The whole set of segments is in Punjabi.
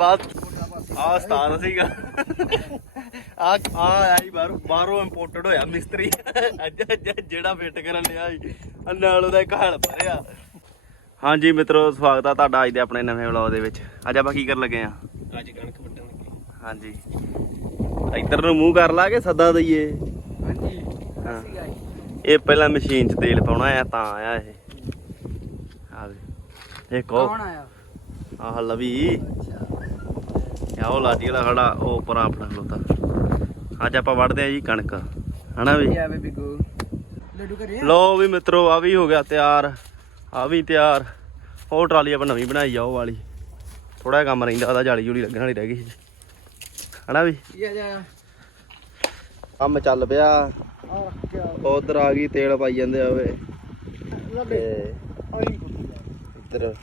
ਬਸ। ਆ ਉਸਤਾਦ ਸੀਗਾ। ਆ ਆ ਆਈ ਬਾਹਰੋਂ। ਬਾਹਰੋਂ ਇੰਪੋਰਟਡ ਹੋਇਆ ਮਿਸਤਰੀ। ਅੱਜ ਜਿਹੜਾ ਫਿੱਟ ਕਰਨ ਲਿਆ ਨਾਲ ਉਹਦਾ ਇੱਕ ਹਲ ਭਰਿਆ। ਹਾਂਜੀ ਮਿੱਤਰੋ ਸਵਾਗਤ ਆ ਤੁਹਾਡਾ ਅੱਜ ਦੇ ਆਪਣੇ ਨਵੇਂ ਵਲੌਗ ਦੇ ਵਿੱਚ। ਅੱਜ ਆਪਾਂ ਕੀ ਕਰਨ ਲੱਗੇ ਆ? ਅੱਜ ਕਣਕ ਵੱਢਣ ਲੱਗੇ। ਹਾਂਜੀ। ਇੱਧਰ ਨੂੰ ਮੂੰਹ ਕਰ ਲਾ ਕੇ ਸੱਦਾ ਦਈਏ। ਹਾਂਜੀ। ਇਹ ਪਹਿਲਾਂ ਮਸ਼ੀਨ 'ਚ ਤੇਲ ਪਾਉਣਾ ਆ ਤਾਂ ਆਇਆ ਇਹ। ਦੇ ਇਹ ਕੋ ਕੌਣ ਆਇਆ? ਆਹ ਲਵੀ। ਆ ਉਹ ਲਾਡੀ ਵਾਲਾ ਖੜਾ ਉਹ ਉੱਪਰ ਆਪਣਾ ਖਲੋਤਾ। ਅੱਜ ਆਪਾਂ ਵੜਦੇ ਆ ਜੀ ਕਣਕ। ਹਨਾ ਵੀ? ਆਵੇ ਬਿਗੂ ਲੱਡੂ ਕਰਿਆ ਲੋ ਵੀ ਮਿੱਤਰੋ ਆ ਵੀ ਹੋ ਗਿਆ ਤਿਆਰ। ਆ ਵੀ ਤਿਆਰ। ਉਹ ਟਰਾਲੀ ਆਪਾਂ ਨਵੀਂ ਬਣਾਈ ਆ ਉਹ ਵਾਲੀ। ਥੋੜਾ ਜਿਹਾ ਕੰਮ ਰਹਿੰਦਾ ਉਹਦਾ ਜਾਲੀ ਜੂਲੀ ਲੱਗਣ ਵਾਲੀ ਰਹਿ ਗਈ ਸੀ। ਹਨਾ ਵੀ? ਕੰਮ ਚੱਲ ਪਿਆ। ਉਧਰ ਆ ਗਈ ਤੇਲ ਪਾਈ ਜਾਂਦੇ ਆ ਓਏ ਲੱਭੇ। ਤੇ ਇੱਧਰ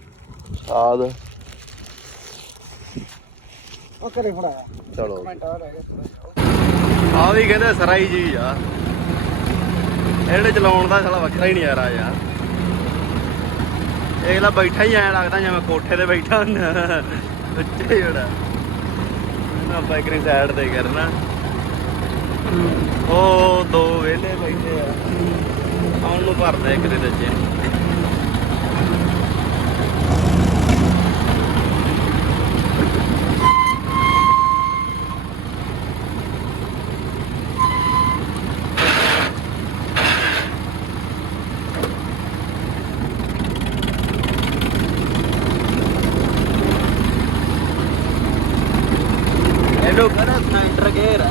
ਸਾਦ ਉਹ ਕਰੇ ਫੜਾਇਆ ਚਲੋ। ਆ ਆ ਵੀ ਕਹਿੰਦੇ ਸਰਾਈ ਜੀ ਆ। ਇਹਨੇ ਚਲਾਉਣ ਦਾ ਸਾਲਾ ਵੱਖਰਾ ਹੀ ਨਹੀਂ ਆ। ਰਿਹਾ ਯਾਰ ਇਹ ਲਾ ਬੈਠਾ ਹੀ ਐ ਲੱਗਦਾ ਜਿਵੇਂ ਕੋਠੇ ਤੇ ਬੈਠਾ ਹੁੰਦਾ। ਉੱਚੇ ਜਿਹੜਾ ਨਾ ਆਪਾਂ ਇੱਕ ਸਾਈਡ ਤੇ ਕਰਨਾ। ਉਹ ਦੋ ਵੇਲੇ ਬੈਠੇ ਆ। ਆਉਣ ਨੂੰ ਭਰਦੇ ਇੱਕ ਦੇ ਦੱਜੇ ਇਹਨੂੰ ਕਹਿੰਦਾ ਸਨਾਈਡਰ ਗੇਰ ਆ।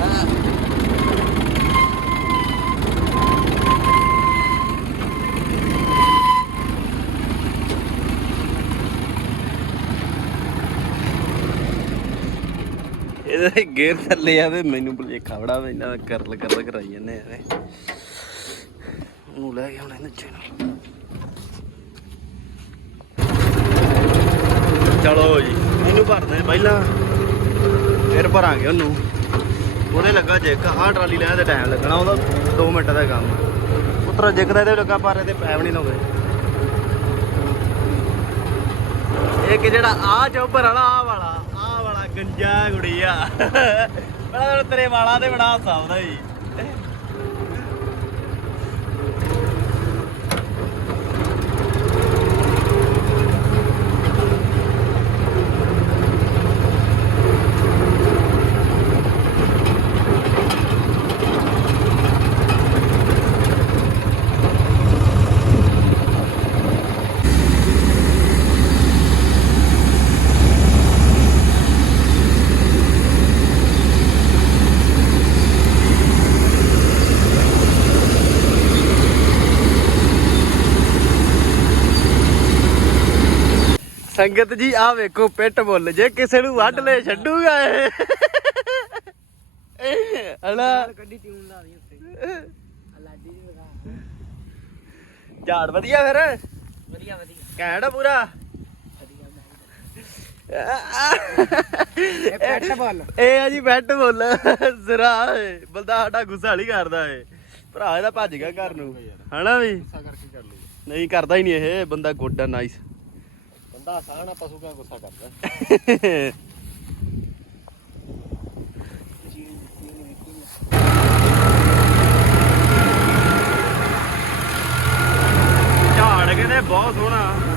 ਇਹਦੇ ਗੇਰ ਥੱਲੇ ਆਵੇ ਮੈਨੂੰ ਭੁਲੇਖਾ ਬੜਾ ਵਾ ਇਹਨਾਂ ਦਾ ਕਰਲ ਕਰਲ ਕਰਾਈ ਜਾਂਦੇ ਯਾਰ ਉਹਨੂੰ ਲੈ ਗਿਆ ਹੁਣ ਨੀਚੇ ਨੂੰ। ਚਲੋ ਜੀ, ਇਹਨੂੰ ਭਰਦੇ ਪਹਿਲਾਂ। ਫਿਰ ਭਰਾਂਗੇ ਉਹਨੂੰ। ਉਹਦੇ ਲੱਗਾ ਜੇਕ, ਆਹ ਟਰਾਲੀ ਲੈਣ ਤੇ ਟਾਈਮ ਲੱਗਣਾ, ਉਹਦਾ 2 ਮਿੰਟ ਦਾ ਕੰਮ। ਉਤਰਾ ਜੇਕ ਦਾ ਇਹਦੇ ਲੱਗਾ, ਪਰ ਇਹਦੇ ਪੈਪ ਨਹੀਂ ਲਾਉਂਦੇ। ਇੱਕ ਜਿਹੜਾ ਆ ਚੋਬਰ ਵਾਲਾ ਆ ਵਾਲਾ ਆ ਵਾਲਾ ਗੰਜਾ ਗੁੜੀਆ। ਬੜਾ ਤੇਰੇ ਵਾਲਾਂ ਤੇ ਬੜਾ ਹਾਸਾ ਜੀ ਸੰਗਤ ਜੀ ਆ ਵੇਖੋ ਪਿੱਟ ਬੁੱਲ ਜੇ ਕਿਸੇ ਨੂੰ ਵੱਢ ਲੈ ਛੱਡੂਗਾ ਇਹ। ਹਲਾ ਗੱਡੀ ਟਿਊਨ ਲਾ ਦੀ ਉੱਤੇ ਲਾਡੀ ਦੀ ਲਗਾ ਝਾੜ ਵਧੀਆ ਫਿਰ? ਵਧੀਆ ਵਧੀਆ ਆ ਪੂਰਾ? ਇਹ ਪੈਟ ਬਾਲ ਇਹ ਆ ਜੀ ਬੈੱਟ ਬੁੱਲ ਜ਼ਰਾ ਬੰਦਾ ਸਾਡਾ ਗੁੱਸਾ ਨਹੀਂ ਕਰਦਾ ਏ। ਭਰਾ ਇਹਦਾ ਭੱਜ ਗਿਆ ਘਰ ਨੂੰ। ਹਨਾ ਵੀ? ਗੁੱਸਾ ਕਰਕੇ ਕਰ ਲਈ ਨਹੀਂ ਕਰਦਾ ਹੀ ਨਹੀਂ ਇਹ। ਬੰਦਾ ਗੁੱਡ ਆ ਨਾਈਸ ਬੰਦਾ ਆਸਾਨ ਪਸ਼ੂ ਕਿਉਂ ਗੁੱਸਾ ਕਰਦਾ। ਝਾੜ ਕਹਿੰਦੇ ਬਹੁਤ ਸੋਹਣਾ।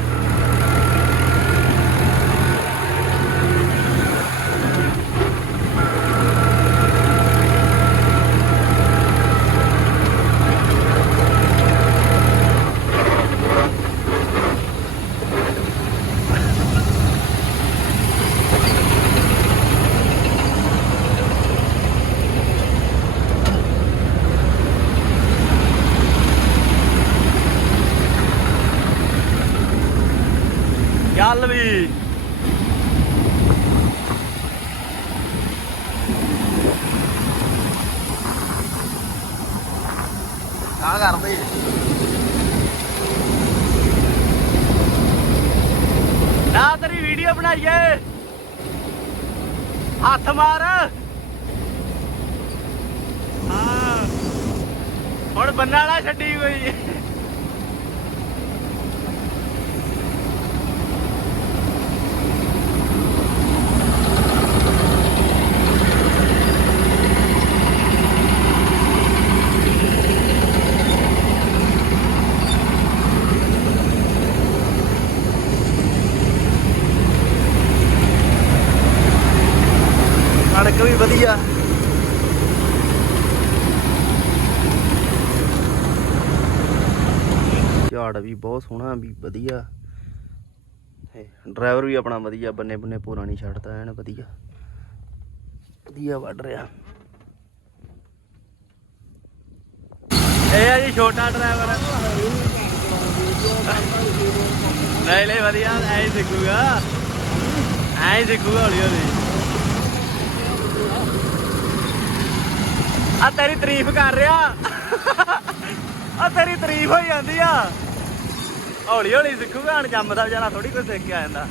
ਚੱਲ ਵੀ ਆ ਕਰਦੇ ਨਾ ਤੇਰੀ ਵੀਡੀਓ ਬਣਾਈਏ ਹੱਥ ਮਾਰ ਹਾਂ ਹੁਣ ਬੰਨਾ ਵਾਲਾ ਛੱਡੀ ਕੋਈ ਝਾੜ ਵੀ ਬਹੁਤ ਸੋਹਣਾ ਵੀ ਵਧੀਆ। ਡਰਾਈਵਰ ਵੀ ਆਪਣਾ ਵਧੀਆ ਬੰਨੇ ਬੰਨੇ ਪੂਰਾ ਨਹੀਂ ਛੱਡਦਾ, ਐਨ ਵਧੀਆ। ਵਧੀਆ ਵੱਢ ਰਿਹਾ। ਇਹ ਆ ਜੀ ਛੋਟਾ ਡਰਾਈਵਰ ਨਹੀਂ ਨਹੀਂ, ਵਧੀਆ, ਐਂ ਸਿੱਖੂਗਾ ਐਂ ਸਿੱਖੂਗਾ ਹੌਲੀ ਹੌਲੀ। ਆ ਤੇਰੀ ਤਾਰੀਫ ਕਰ ਰਿਹਾ। ਆ ਤੇਰੀ ਤਾਰੀਫ ਹੋ ਜਾਂਦੀ ਆ। ਹੌਲੀ ਹੌਲੀ ਸਿੱਖੂਗਾ, ਹਣ ਜੰਮਦਾ ਵਿਚਾਰਾ ਥੋੜੀ ਕੋਈ ਸਿੱਖ ਕੇ ਆ ਜਾਂਦਾ।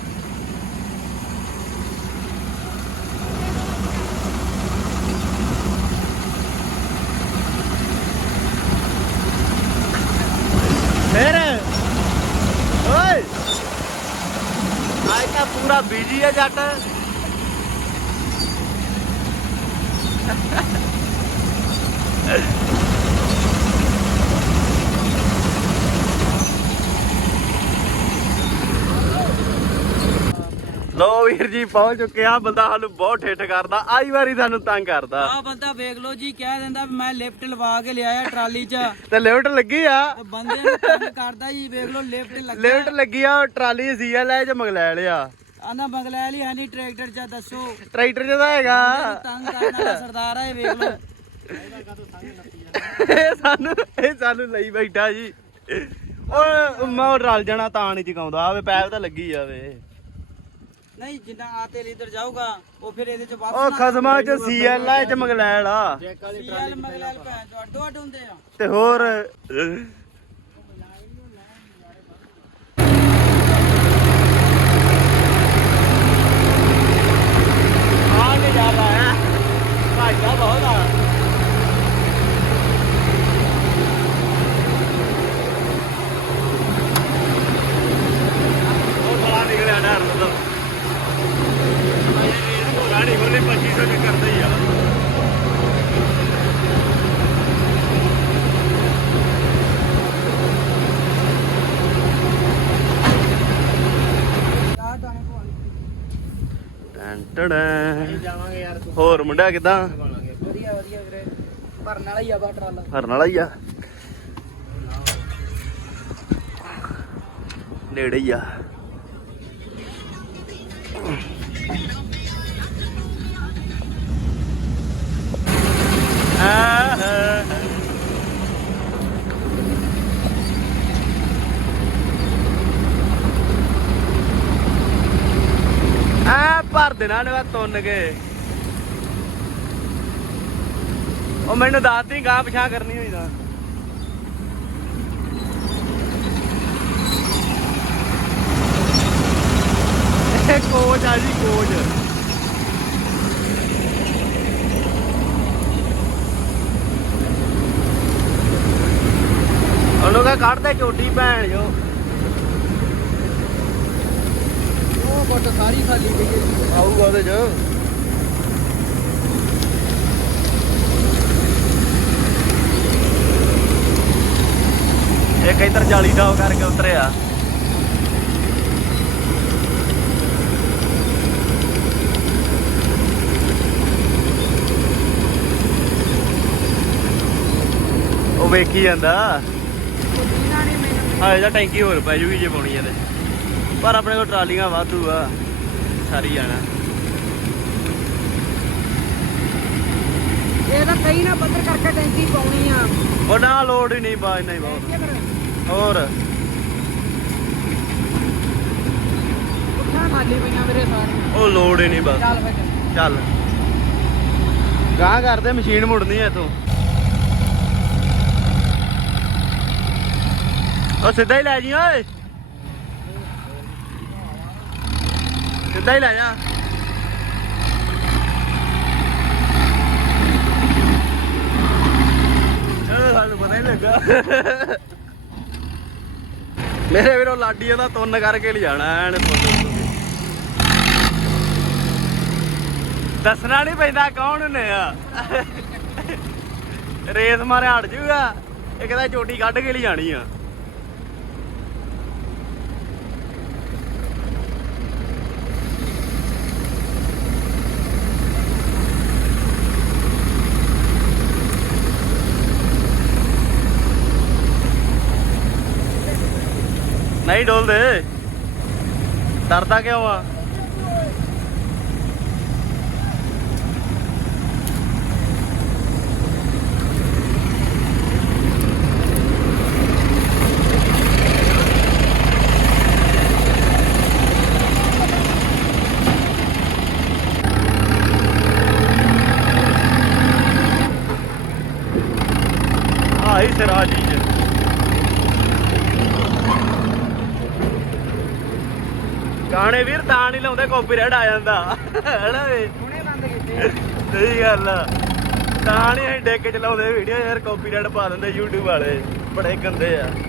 ਫੇਰ, ਓਏ! ਅੱਜ ਤਾਂ ਪੂਰਾ ਬਿਜ਼ੀ ਹੈ ਜੱਟ ਲੋ ਵੀਰ ਜੀ ਪਹੁੰਚ ਚੁੱਕੇ ਆ ਬੰਦਾ ਸਾਨੂੰ ਬਹੁਤ ਠੇਠ ਕਰਦਾ ਆਈ ਵਾਰੀ ਸਾਨੂੰ ਤੰਗ ਕਰਦਾ। ਆ ਬੰਦਾ ਵੇਖ ਲਓ ਜੀ ਕਹਿ ਦਿੰਦਾ ਵੀ ਮੈਂ ਲਿਫਟ ਲਵਾ ਕੇ ਲਿਆਇਆ ਟਰਾਲੀ 'ਚ। ਤੇ ਲਿਫਟ ਲੱਗੀ ਆ। ਬੰਦੇ ਨੂੰ ਤੰਗ ਕਰਦਾ ਜੀ ਵੇਖ ਲਓ ਲਿਫਟ ਲੱਗਾ ਲਿਫਟ ਲੱਗੀ ਆ ਟਰਾਲੀ ਸੀਐਲ ਚ ਮੰਗਲੈ ਲਿਆ। ਆਂਦਾ ਬੰਗਲਾ ਲਈ ਹੈ ਨਹੀਂ ਟਰੈਕਟਰ 'ਚ ਦੱਸੋ। ਟਰੈਕਟਰ ਚ ਤਾਂ ਹੈਗਾ। ਤੰਗ ਕਰਨ ਵਾਲਾ ਸਰਦਾਰ ਆ ਇਹ ਵੇਖ ਲਓ। ਇਹ ਸਾਨੂੰ ਇਹ ਸਾਨੂੰ ਲਈ ਬੈਠਾ ਜੀ। ਉਹ ਮੈਂ ਉਹ ਰਲ ਜਾਣਾ ਤਾਂ ਨਹੀਂ ਚਕਾਉਂਦਾ ਆਵੇ ਪੈਪ ਤਾਂ ਲੱਗੀ ਜਾਵੇ ਨਹੀਂ ਜਿੰਨਾ ਆ ਤੇ ਲੀਡਰ ਜਾਊਗਾ ਉਹ ਫਿਰ ਇਹਦੇ 'ਚ ਉਹ ਵਾਪਸ ਖਸਮਾਂ ਚ ਸੀਐਲ ਆ ਚ ਮੰਗਲੈਲ ਆ ਸੀਐਲ ਮਗਲਾ ਭੈਣ ਚੋ ਅੱਡੋ ਅੱਡ ਹੁੰਦੇ ਆ। ਤੇ ਹੋਰ? ਆ ਨਹੀਂ ਜਾ ਰਹਾ ਹੈ। ਭਾਈ ਦਾ ਬਹੁਤ ਆ। ਉਹ ਥੋੜਾ ਨਿਕਲਿਆ ਡਰ ਮਤਲਬ। ਗਾੜੀ ਹੋਲੇ 2500 ਚ ਕਰਦਾ ਹੀ ਆ। ਜਾਵਾਂਗੇ ਯਾਰ ਹੋਰ ਮੁੰਡਾ ਕਿਦਾਂ? ਵਧੀਆ ਵਧੀਆ ਵੀਰੇ। ਭਰਨ ਵਾਲਾ ਹੀ ਆ ਬਾ ਟਰਾਲਾ। ਹਰਨ ਵਾਲਾ ਹੀ ਆ। ਨੇੜੇ ਹੀ ਆ। ਆ ਭਰ ਦੇਣਾ ਨੇ ਤੁੰਨ ਕੇ। ਉਹ ਮੈਨੂੰ ਦੱਸਦੀ ਗਾਂ ਪਛਾ ਕਰਨੀ ਹੋਈ ਤਾਂ। ਕੋਚ ਆ ਜੀ, ਕੋਚ। ਉਹਨੂੰ ਕਹ ਕੱਢਦੇ ਚੋਟੀ ਭੈਣ ਜੋ। ਉਹ ਬਟ ਸਾਰੀ ਖਾਲੀ ਗਈ ਹੈ ਆਊਗਾ ਉਹਦੇ ਚ। ਇੱਕ ਇੱਧਰ ਜਾਲੀ ਦਾ ਕਰਕੇ ਉਤਰਿਆ। ਉਹ ਵੇਖੀ ਜਾਂਦਾ। ਹਾਂ ਇਹਦਾ ਟੈਂਕੀ ਹੋਰ ਪੈ ਜੂਗੀ ਜੇ ਪਾਉਣੀ ਇਹਦੇ ਪਰ ਆਪਣੇ ਕੋਲ ਟਰਾਲੀਆਂ ਵਾਧੂ ਆ ਸਾਰੀ ਜਾਣਾ। ਇਹ ਤਾਂ ਕਈ ਨਾ ਪੱਧਰ ਕਰਕੇ ਟੈਂਕੀ ਪਾਉਣੀ ਆ। ਉਹ ਨਾ ਲੋਡ ਹੀ ਨਹੀਂ ਬਾਜ ਨਹੀਂ ਬਹੁਤ। ਹੋਰ? ਉਹ ਲੋਡ ਹੀ ਨਹੀਂ ਬਸ। ਚੱਲ ਚੱਲ। ਗਾਂ ਕਰਦੇ ਮਸ਼ੀਨ ਮੁੜਨੀ ਐ ਇਥੋਂ। ਉਹ ਸਿੱਧਾ ਹੀ ਲੈ ਜੀ ਓਏ ਸਿੱਧਾ ਹੀ ਲੈ ਜਾ ਸਾਨੂੰ ਪਤਾ ਹੀ ਲੱਗਾ ਮੇਰੇ ਵੀਰੋ ਲਾਡੀ ਇਹਦਾ ਤੁੰਨ ਕਰਕੇ ਲਿਜਾਣਾ ਐਨ ਦੱਸਣਾ ਨਹੀਂ ਪੈਂਦਾ ਕੌਣ ਨੇ ਆ। ਰੇਸ ਮਾਰੇ ਹਟ ਜੂਗਾ। ਇਹ ਕਹਿੰਦਾ ਚੋਟੀ ਕੱਢ ਕੇ ਲਿਜਾਣੀ ਆ। ਨਹੀਂ ਡੋਲਦੇ ਡਰਦਾ ਕਿਉਂ ਆ? ਆਹੀ ਸਿਰਾਜ ਜੀ ਜੇ ਗਾਣੇ ਵੀਰ ਤਾਂ ਨਹੀਂ ਲਾਉਂਦੇ ਕਾਪੀਰਾਈਟ ਆ ਜਾਂਦਾ। ਹੈਨਾ ਵੇ? ਹੁਣੇ ਬੰਦ ਕੀਤੇ ਸਹੀ ਗੱਲ ਆ। ਤਾਂ ਨਹੀਂ ਅਸੀਂ ਡੇਕ ਚਲਾਉਂਦੇ ਵੀਡੀਓ ਯਾਰ ਕਾਪੀਰਾਈਟ ਪਾ ਦਿੰਦੇ YouTube ਵਾਲੇ। ਬੜੇ ਗੰਦੇ ਆ ਆ।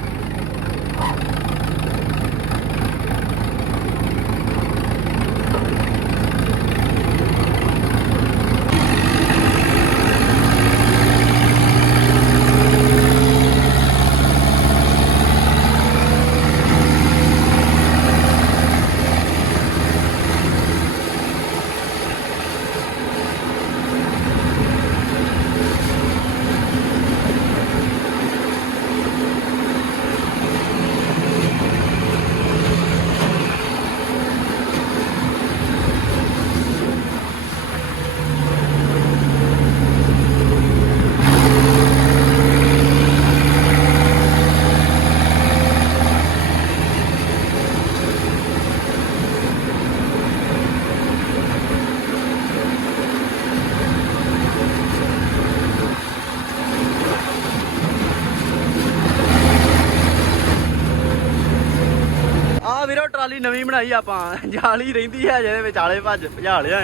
ਟਰਾਲੀ ਨਵੀਂ ਬਣਾਈ ਆਪਾਂ ਜਾਲੀ ਰਹਿੰਦੀ ਹੈ ਜਿਹਦੇ ਵਿਚਾਲੇ ਭੱਜ ਭਜਾ ਲਿਆ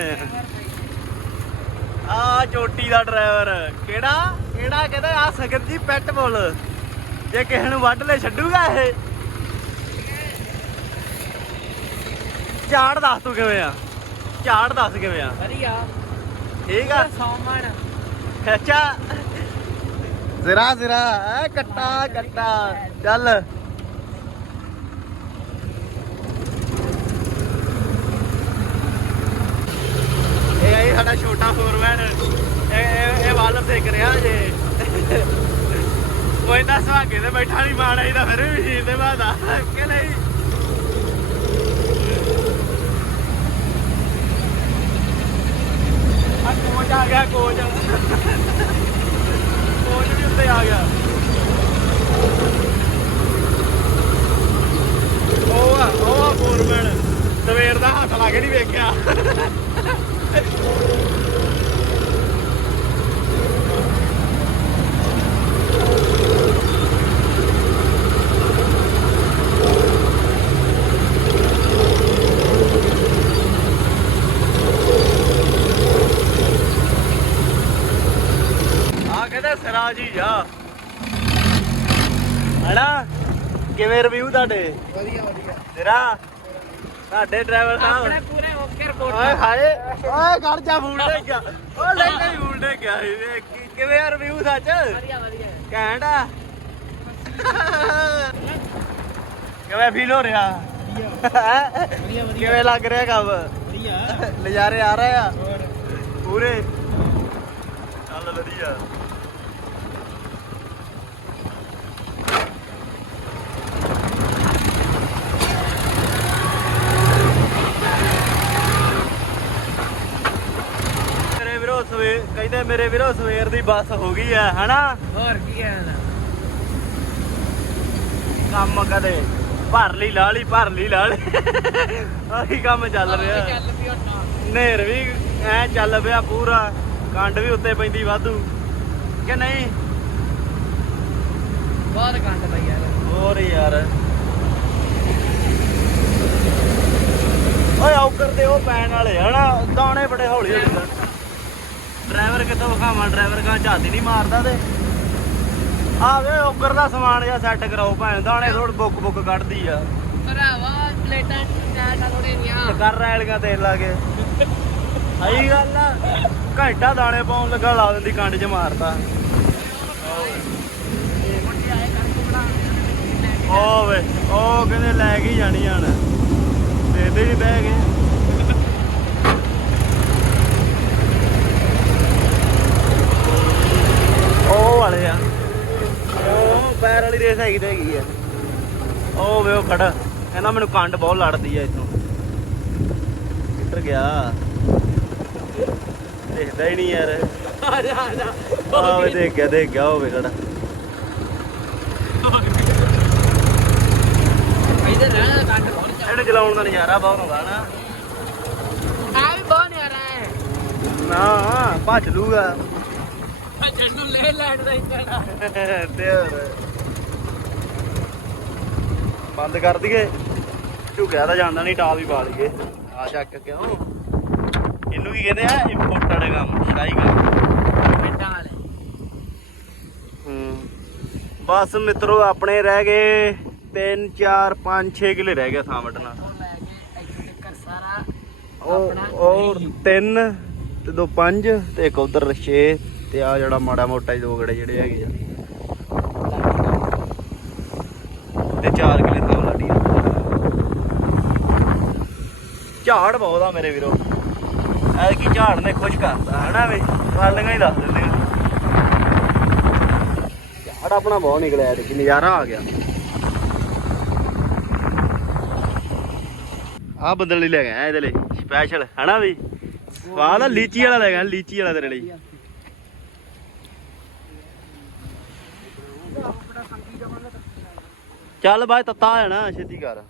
ਆ ਆ ਚੋਟੀ ਦਾ ਡਰਾਈਵਰ ਕਿਹੜਾ? ਕਿਹੜਾ ਕਹਿੰਦਾ ਆ ਸਗਤ ਜੀ ਪੈਟ ਬੋਲ ਜੇ ਕਿਸੇ ਨੂੰ ਵੱਢ ਲੈ ਛੱਡੂਗਾ ਇਹ। ਝਾੜ ਦੱਸ ਤੂੰ ਕਿਵੇਂ ਆ? ਝਾੜ ਦੱਸ ਕਿਵੇਂ ਆ? ਵਧੀਆ। ਠੀਕ ਆ। ਸੌਮਣ। ਅੱਛਾ। ਜ਼ਰਾ ਜ਼ਰਾ ਐ ਕੱਟਾ ਕੱਟਾ। ਚੱਲ ਇਹ ਆਈ ਸਾਡਾ ਛੋਟਾ ਫੋਰਮੈਨ ਇਹ ਇਹ- ਇਹ ਵੱਲ ਸਿੱਖ ਰਿਹਾ ਜੇ ਕੋਈ ਤਾਂ ਸੁਹਾਗੇ ਤੇ ਬੈਠਾ ਨਹੀਂ ਮਾਣਾ ਇਹਦਾ ਫਿਰ ਵੀ ਮਸ਼ੀਨ ਤੇ ਬਾਦਾ। ਕਿ ਨਹੀਂ? ਆ ਕੋਚ ਆ ਗਿਆ, ਕੋਚ। ਕੋਚ ਵੀ ਉੱਤੇ ਆ ਗਿਆ। ਉਹ ਆ ਉਹ ਆ ਫੋਰਮੈਨ ਸਵੇਰ ਦਾ ਹੱਥ ਲਾ ਕੇ ਨਹੀਂ ਵੇਖਿਆ ਆ ਕਹਿੰਦਾ ਸਿਰਾਜ ਹੀ ਆ ਹਣਾ ਕਿਵੇਂ ਰਿਵਿਊ ਤੁਹਾਡੇ? ਵਧੀਆ ਵਧੀਆ ਤੇਰਾ? ਤੁਹਾਡੇ ਡਰਾਈਵਰ ਸਾਹਿਬ ਆਪਣੇ ਪੂਰੇ ਓਕੇ ਰਿਪੋਰਟ ਓਏ ਹਾਏ ਓਏ ਖੜ ਜਾ ਫੂਲ ਦੇ ਗਿਆ ਓ ਲੈ ਲੈ ਫੂਲ ਦੇ ਗਿਆ ਇਹ ਕੀ- ਕਿਵੇਂ ਆ ਰਿਵਿਊ ਸੱਚ? ਵਧੀਆ ਵਧੀਆ। ਘੈਂਟ ਆ। ਕਿਵੇਂ ਫੀਲ ਹੋ ਰਿਹਾ? ਕਿਵੇਂ ਲੱਗ ਰਿਹਾ ਕੰਮ? ਵਧੀਆ। ਨਜ਼ਾਰੇ ਆ ਰਹੇ ਆ। ਪੂਰੇ। ਚੱਲ ਵਧੀਆ। ਮੇਰੇ ਵੀਰੋ ਸਵੇ ਕਹਿੰਦੇ ਮੇਰੇ ਵੀਰੋ ਸਵੇਰ ਦੀ ਬੱਸ ਹੋ ਗਈ ਆ ਹਨਾ? ਹੋਰ ਕੀ ਕਹਿਣਾ ਕੰਮ ਕਦੇ ਭਰ ਲਈ ਲਾ ਲਈ ਭਰ ਲਈ ਲਾ ਲਈ ਆਹੀ ਕੰਮ ਚੱਲ ਰਿਹਾ ਚੱਲ ਹਟਾ ਨੇਰ ਵੀ ਐ ਚੱਲ ਪਿਆ ਪੂਰਾ ਕੰਡ ਵੀ ਉੱਤੇ ਪੈਂਦੀ ਵਾਧੂ। ਕਿ ਨਹੀਂ? ਬਹੁਤ ਕੰਡ ਪਈ ਯਾਰ ਹੋਰ ਯਾਰ। ਓਏ ਔਕਰ ਦੇ ਉਹ ਪੈਣ ਵਾਲੇ ਹਨਾ? ਦਾਣੇ ਬੜੇ ਹੌਲੀ ਹੌਲੀ ਡਰਾਈਵਰ ਕਿੱਥੋਂ ਵਿਖਾਵਾਂ? ਡਰਾਈਵਰ ਕਾ ਝਾਤੀ ਨਹੀਂ ਮਾਰਦਾ ਤੇ। ਆ ਵੇ ਔਕਰ ਦਾ ਸਮਾਨ ਜਾਂ ਸੈੱਟ ਕਰਾਓ ਭੈਣ ਦਾਣੇ ਥੋੜ ਬੁੱਕ ਬੁੱਕ ਕੱਢਦੀ ਆ। ਭਰਾਵਾ ਪਲੇਟਾਂ ਚਾਟਾ ਤੇ ਕਰ ਰੈਲੀਆਂ ਤੇਲ ਲਾ ਕੇ। ਸਹੀ ਗੱਲ ਆ। ਘੰਟਾ ਦਾਣੇ ਪਾਉਣ ਲੱਗਾ ਲਾ ਦਿੰਦੀ ਕੰਡ 'ਚ ਉਹ ਵੇ ਉਹ ਕਹਿੰਦੇ ਲੈ ਕੇ ਜਾਣੀ ਹਣ। ਦੇਦੇ ਨਹੀਂ ਬਹਿ ਗਏ ਉਹ ਵਾਲੇ ਆ ਉਹ ਪੈਰ ਵਾਲੀ ਰੇਸ ਹੈਗੀ ਤੇ ਹੈਗੀ ਆ ਕਹਿੰਦਾ ਮੈਨੂੰ ਕੰਡ ਬਹੁਤ ਲੜਦੀ ਐ ਇਥੋਂ। ਕਿੱਧਰ ਗਿਆ। ਦੇਖਦਾ ਹੀ ਨਹੀਂ ਯਾਰ। ਆ ਜਾ ਆ ਜਾ ਆ ਵੇ ਦੇਖ ਗਿਆ ਦੇਖ ਗਿਆ ਉਹ ਵੇ ਖੜਾ। ਇਧਰ ਰਹਿਣਾ ਕੰਡ ਬਹੁਤ ਇਹਨੇ ਚਲਾਉਣ ਦਾ ਨਜ਼ਾਰਾ ਬਹੁਤ ਹੁੰਦਾ ਨਾ। ਆ ਵੀ ਬਹੁਤ ਨਿਆਰਾ ਹੈ। ਨਾ ਭੱਜ ਲੂਗਾ। ਜਿਹਨੂੰ ਲੈ ਲੈਣ ਦਾ ਇੰਨਾ ਤੇ ਹੋਰ ਬੰਦ ਕਰ ਦਈਏ। ਝੁਕਿਆ ਤਾਂ ਜਾਂਦਾ ਨਹੀਂ ਟਾਲ ਵੀ ਪਾ ਲਈਏ। ਆ ਚੱਕ ਕਿਉਂ? ਇਹਨੂੰ ਕੀ ਕਹਿੰਦੇ ਆ? ਇੰਪੋਰਟਡ ਕੰਮ ਸ਼ਾਹੀ ਕੰਮ। ਵਾਲੇ। ਹੂੰ। ਬਸ ਮਿੱਤਰੋ ਆਪਣੇ ਰਹਿ ਗਏ 3 4 5 6 ਕਿਲੇ ਰਹਿ ਗਿਆ ਥਾਂ ਵੱਢਣਾ। ਉਹ ਉਹ ਔਰ 3 ਤੇ ਦੋ 5 ਤੇ ਇੱਕ ਉਧਰ 6 ਤੇ ਆ ਜਿਹੜਾ ਮਾੜਾ ਮੋਟਾ ਹੀ ਦੋ ਗੜੇ ਜਿਹੜੇ ਹੈਗੇ ਆ। ਤੇ 4 ਕਿਲੇ ਥਾਂ ਲਾਡੀ ਝਾੜ ਬਹੁਤ ਆ ਮੇਰੇ ਵੀਰੋ। ਐਤਕੀ ਝਾੜ ਨੇ ਖੁਸ਼ ਕਰਤਾ, ਹਨਾ ਵੇ? ਵਾਲੀਆਂ ਹੀ ਦੱਸ ਦਿੰਦੇ ਆ। ਝਾੜ ਆਪਣਾ ਬਹੁਤ ਨਿਕਲਿਆ ਤੇ ਨਜ਼ਾਰਾ ਆ ਗਿਆ। ਆ ਬੰਦਲ ਲਈ ਲੈ ਗਿਆ ਇਹਦੇ ਲਈ ਸਪੈਸ਼ਲ ਹਨਾ ਵੀ? ਸਵਾਦ ਆ, ਲੀਚੀ ਵਾਲਾ ਲੈ ਗਿਆ ਲੀਚੀ ਵਾਲਾ ਤੇਰੇ ਲਈ। ਚੱਲ ਬਾਈ, ਤੱਤਾ ਹੈ ਨਾ ਛੇਤੀ ਕਰ।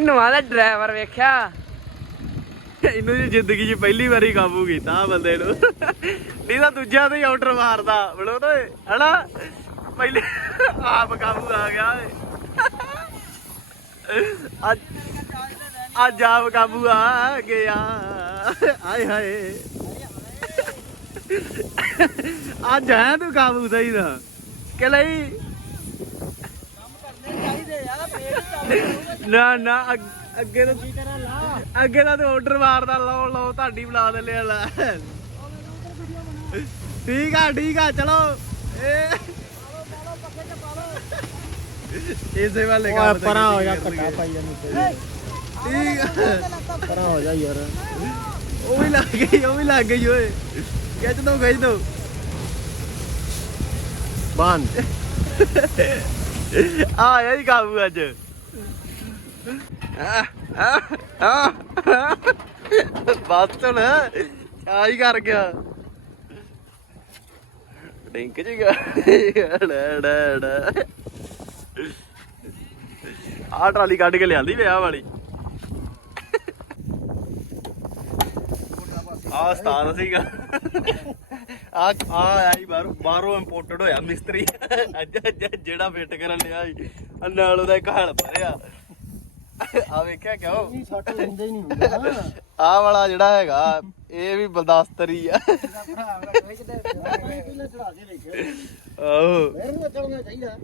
ਇਹਨੂੰ ਆਦਾ ਡਰਾਈਵਰ ਵੇਖਿਆ। ਇਹਨੂੰ ਜੀ ਜ਼ਿੰਦਗੀ 'ਚ ਪਹਿਲੀ ਵਾਰੀ ਕਾਬੂ ਕੀਤਾ ਆਹ ਬੰਦੇ ਨੂੰ। ਨਹੀਂ ਤਾਂ ਦੂਜਿਆਂ ਤੇ ਹੀ ਮਾਰਦਾ ਬਲੋ ਓਏ, ਹਨਾ? ਪਹਿਲੇ ਆਪ ਕਾਬੂ ਆ ਗਿਆ ਅੱਜ ਅੱਜ ਆਪ ਕਾਬੂ ਆ ਗਿਆ। ਆਏ ਹਾਏ। ਅੱਜ ਹੈ ਤੂੰ ਕਾਬੂ ਸਹੀ ਦਾ। ਕਿ ਲਈ? ਨਾ ਨਾ ਅੱਗ- ਅੱਗੇ ਤਾਂ ਅੱਗੇ ਤਾਂ ਤੂੰ ਆਰਡਰ ਮਾਰਦਾ ਲਓ ਲਓ ਤੁਹਾਡੀ ਬੁਲਾ ਦੇ ਲਿਆ ਲੈ। ਠੀਕ ਆ ਠੀਕ ਆ ਚਲੋ। ਇਸੇ ਵਾਲੇ ਕੰਮ ਤੇ ਪਰਾਂ ਹੋ ਜਾ ਘਟਾ ਪਾਈ ਜਾਂਦੀ ਠੀਕ ਆ। ਪਰਾਂ ਹੋ ਜਾ ਯਾਰ। ਉਹ ਵੀ ਲੱਗ ਗਈ ਉਹ ਵੀ ਲੱਗ ਗਈ ਓਏ। ਖਿੱਚ ਦੋ ਖਿੱਚ ਦੋ। ਬੰਦ। ਆ ਆਇਆ ਹੀ ਕਾਬੂ ਅੱਜ। ਬਸ ਚਲ ਆ ਹੀ ਕਰ ਗਿਆ। ਡਿੰਕ ਜੀ ਆ ਟਰਾਲੀ ਕੱਢ ਕੇ ਲਿਆਂਦੀ ਵਿਆਹ ਵਾਲੀ। ਆ ਸਤਾਨ ਸੀਗਾ। ਆ ਆ ਆਈ ਬਾਹਰੋਂ ਬਾਹਰੋਂ ਇੰਪੋਰਟਡ ਹੋਇਆ ਮਿਸਤਰੀ। ਅੱਜ ਅੱਜ ਜਿਹੜਾ ਫਿੱਟ ਕਰਨ ਲਿਆ ਸੀ ਆਹ ਨਾਲ ਉਹਦਾ ਇੱਕ ਹਲ ਭਰਿਆ। ਆ ਵੇਖਿਆ ਕਿਉਂ? ਸੱਟ ਲੈਂਦੇ ਹੀ ਨਹੀਂ ਹੁੰਦਾ ਆ ਵਾਲਾ ਜਿਹੜਾ ਹੈਗਾ ਇਹ ਵੀ ਬਲਦਾਸਤਰੀ ਆ। ਪਹਿਲਾਂ ਚੜਾ ਕੇ ਵੇਖਿਆ ਆਹੋ। ਫੇਰ ਨੂੰ ਚੱਲਣਾ ਚਾਹੀਦਾ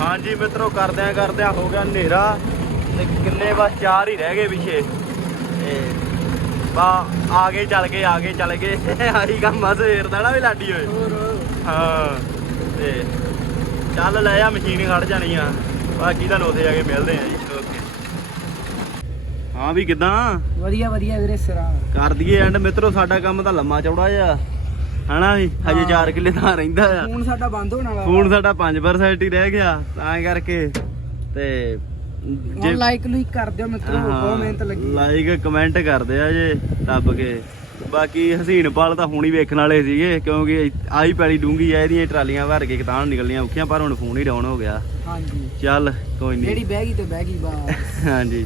ਹਾਂਜੀ ਮਿੱਤਰੋ ਕਰਦਿਆਂ ਕਰਦਿਆਂ ਹੋ ਗਿਆ ਹਨੇਰਾ। ਤੇ ਕਿੰਨੇ ਬਸ ਚਾਰ ਹੀ ਰਹਿ ਗਏ ਪਿੱਛੇ। ਤੇ ਬਾ ਆਗੇ ਚੱਲ ਗਏ ਆਗੇ ਚੱਲ ਗਏ। ਆਹੀ ਕੰਮ ਆ ਸਵੇਰ ਦਾ ਨਾ ਵੀ ਲਾਡੀ ਓਏ। ਹਾਂ ਤੇ ਚੱਲ ਲੈ ਆ ਮਸ਼ੀਨ ਖੜ ਜਾਣੀ ਆ। ਬਾਕੀ ਤੁਹਾਨੂੰ ਉੱਥੇ ਜਾ ਕੇ ਮਿਲਦੇ ਆ ਜੀ। ਓਕੇ ਹਾਂ ਵੀ ਕਿਦਾਂ? ਵਧੀਆ ਵਧੀਆ ਵੀਰੇ ਸਿਰਾ। ਕਰ ਦਈਏ ਐਂਡ ਮਿੱਤਰੋ ਸਾਡਾ ਕੰਮ ਤਾਂ ਲੰਮਾ ਚੌੜਾ ਜਿਹਾ। ਹਨਾ ਵੀ? ਹਜੇ 4 ਕਿੱਲੇ ਤਾਂ ਰਹਿੰਦਾ ਆ। ਫੋਨ ਸਾਡਾ ਬੰਦ ਹੋਣ ਵਾਲਾ ਫੋਨ ਸਾਡਾ 5% ਹੀ ਰਹਿ ਗਿਆ ਤਾਂ ਕਰਕੇ। ਤੇ ਹੁਣ ਲਾਈਕ ਲੁਈਕ ਕਰ ਦਿਓ ਮਿੱਤਰੋ ਬਹੁਤ ਮਿਹਨਤ ਲੱਗੀ। ਲਾਈਕ ਕਮੈਂਟ ਕਰਦੇ ਆ ਜੇ ਦੱਬ ਕੇ। ਬਾਕੀ ਹਸੀਨ ਪਾਲ ਤਾਂ ਹੁਣ ਹੀ ਵੇਖਣ ਵਾਲੇ ਸੀਗੇ ਕਿਉਂਕਿ ਆਹੀ ਪੈਲੀ ਡੂੰਗੀ ਆ ਇਹਦੀਆਂ ਟਰਾਲੀਆਂ ਭਰ ਕੇ ਕਿਤਾਨ ਨਿਕਲਣੀਆਂ ਔਖੀਆਂ ਪਰ ਹੁਣ ਫੋਨ ਹੀ ਡਾਊਨ ਹੋ ਗਿਆ। ਹਾਂਜੀ। ਚੱਲ ਕੋਈ ਨਹੀਂ ਜਿਹੜੀ ਬਹਿ ਗਈ ਤੇ ਬਹਿ ਗਈ ਬਸ। ਹਾਂਜੀ।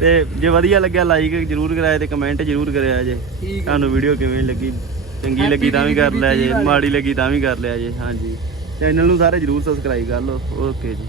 ਤੇ ਜੇ ਵਧੀਆ ਲੱਗਿਆ ਲਾਈਕ ਜਰੂਰ ਕਰਾਇਆ ਤੇ ਕਮੈਂਟ ਜਰੂਰ ਕਰਿਆ ਜੇ। ਤੁਹਾਨੂੰ ਵੀਡੀਓ ਕਿਵੇਂ ਲੱਗੀ? ਚੰਗੀ ਲੱਗੀ ਤਾਂ ਵੀ ਕਰ ਲਿਆ ਜੇ ਮਾੜੀ ਲੱਗੀ ਤਾਂ ਵੀ ਕਰ ਲਿਆ ਜੇ ਹਾਂਜੀ। ਚੈਨਲ ਨੂੰ ਸਾਰੇ ਜਰੂਰ ਸਬਸਕ੍ਰਾਈਬ ਕਰ ਲਓ। ਓਕੇ ਜੀ।